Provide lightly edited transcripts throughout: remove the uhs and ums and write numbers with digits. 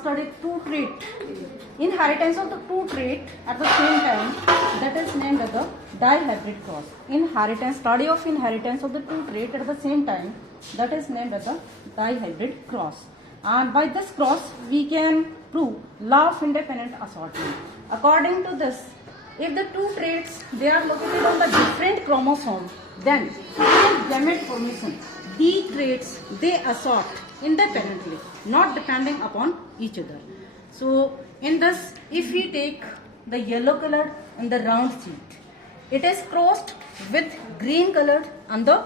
studied two trait, inheritance of the two trait at the same time, that is named as the dihybrid cross. Study of inheritance of the two trait at the same time, that is named as the dihybrid cross. And by this cross, we can prove law of independent assortment. According to this, if the two traits they are located on the different chromosome, then in gamete formation, these traits they assort independently, not depending upon each other. So in this, if we take the yellow color and the round seed, it is crossed with green color and the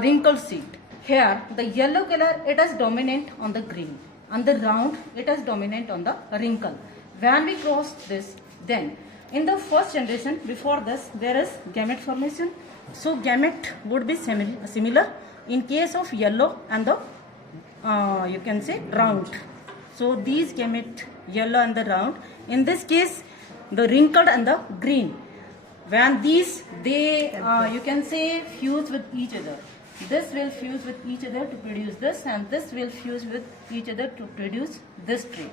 wrinkled seed. Here the yellow color it is dominant on the green and the round it is dominant on the wrinkle. When we cross this, then in the first generation before this there is gamete formation. So gamete would be similar in case of yellow and the you can say round. So these gamete yellow and the round, in this case the wrinkled and the green, when these they you can say fuse with each other, this will fuse with each other to produce this and this will fuse with each other to produce this trait.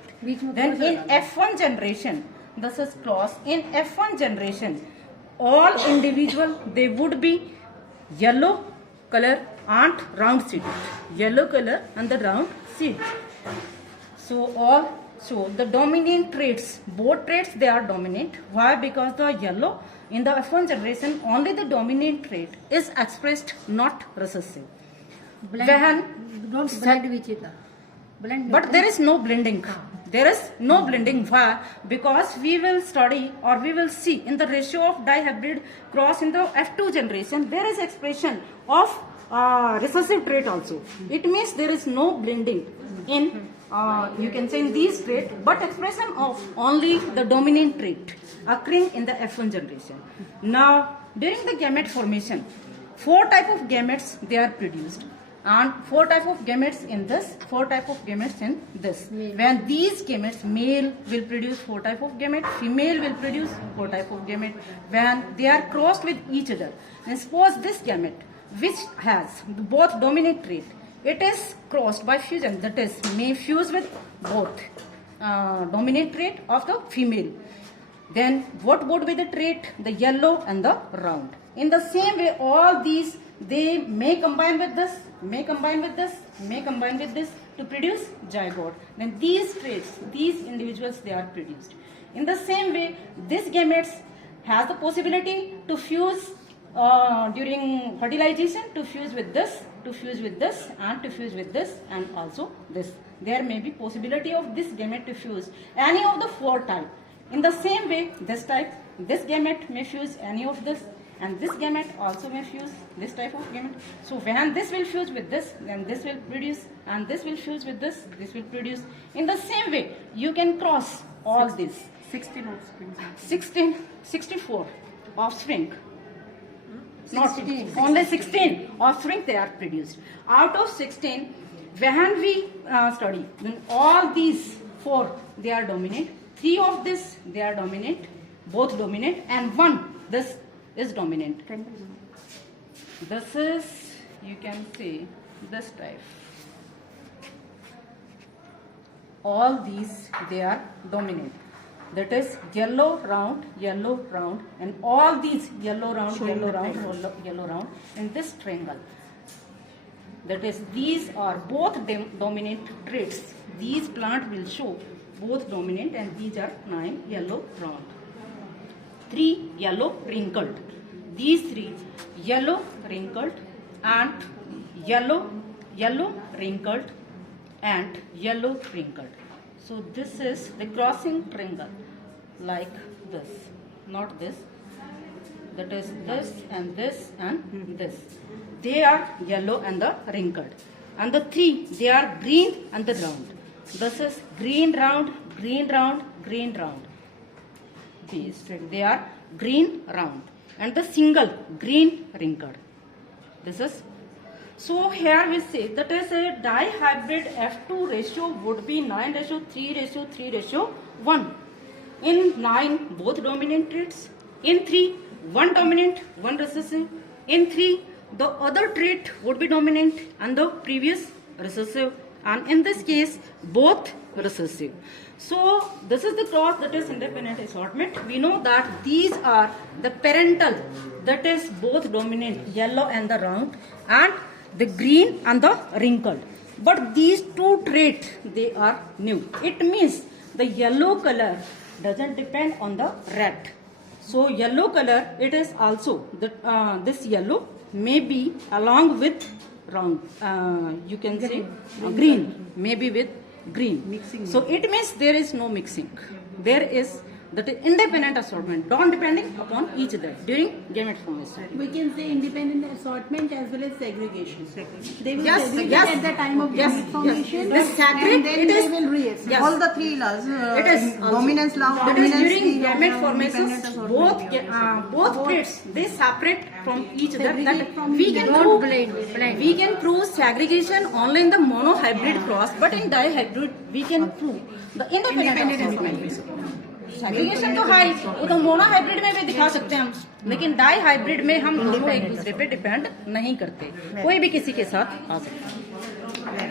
Then in F1 generation, this is cross. In F1 generation, all individual they would be yellow color and round seed, yellow color and the round seed. So the dominant traits, both traits they are dominant. Why? Because the yellow in the F1 generation only the dominant trait is expressed, not recessive. But there is no blending. There is no blending. Why? Because we will study or we will see in the ratio of dihybrid cross in the F2 generation there is expression of recessive trait also. It means there is no blending in you can say in these traits, but expression of only the dominant trait occurring in the F1 generation. Now during the gamete formation, 4 type of gametes they are produced, and 4 type of gametes in this, 4 type of gametes in this. When these gametes, male will produce 4 type of gamete, female will produce 4 type of gamete. When they are crossed with each other, and suppose this gamete which has both dominant trait, it is crossed by fusion, that is may fuse with both dominant trait of the female. Then what would be the trait? The yellow and the round. In the same way, all these they may combine with this, may combine with this, may combine with this to produce zygote. Then these traits, these individuals they are produced. In the same way, this gametes has the possibility to fuse during fertilization, to fuse with this, to fuse with this, and to fuse with this, and also this. There may be possibility of this gamete to fuse any of the 4 type. In the same way, this type, this gamete may fuse any of this, and this gamete also may fuse this type of gamete. So when this will fuse with this, then this will produce, and this will fuse with this will produce. In the same way, you can cross all these. 64 offspring. Not 16. Only 16 offspring they are produced. Out of 16, when we study, then all these 4 they are dominant. 3 of this they are dominant, both dominant, and 1 this is dominant. This is, you can say, this type. All these they are dominant. That is yellow round, and all these yellow round, yellow round in this triangle. That is, these are both dominant traits. These plant will show both dominant, and these are 9 yellow round, 3 yellow wrinkled. These 3 yellow wrinkled and yellow wrinkled and yellow wrinkled. So this is the crossing triangle, like this, not this. That is this and this and this. They are yellow and the wrinkled. And the 3, they are green and the round. This is green round, green round, green round. These, they are green round. And the single green wrinkled. This is. So here we say that is a dihybrid F2 ratio would be 9:3:3:1. In 9, both dominant traits. In 3, 1 dominant, 1 recessive. In 3, the other trait would be dominant and the previous recessive. and in this case both recessive. So this is the cross that is independent assortment. We know that these are the parental, that is both dominant, yellow and the round, and the green and the wrinkled. But these two traits, they are new. It means the yellow color doesn't depend on the red. So yellow color, it is also that this yellow may be along with round. You can say green, maybe with green. Mixing. So it means there is no mixing. There is that is independent assortment, don't depending upon each other during gamete formation. We can say independent assortment as well as segregation. They will Yes, segregate yes. at the time of Yes, gamete formation, yes. The segregate, and then it they is- will reassemble. Yes. All the three laws. It is also. Dominance law, That is dominance during law, gamete formations, independent assortment. both traits they separate from each other. Segregate That from we each can other. prove, we can prove segregation only in the monohybrid cross, but in dihybrid we can prove the independent assortment. Segregation तो है, वो तो monohybrid में भी दिखा सकते हैं हम, लेकिन डाई हाइब्रिड में हम दोनों एक दूसरे पे डिपेंड नहीं करते, कोई भी किसी के साथ आ सकता है.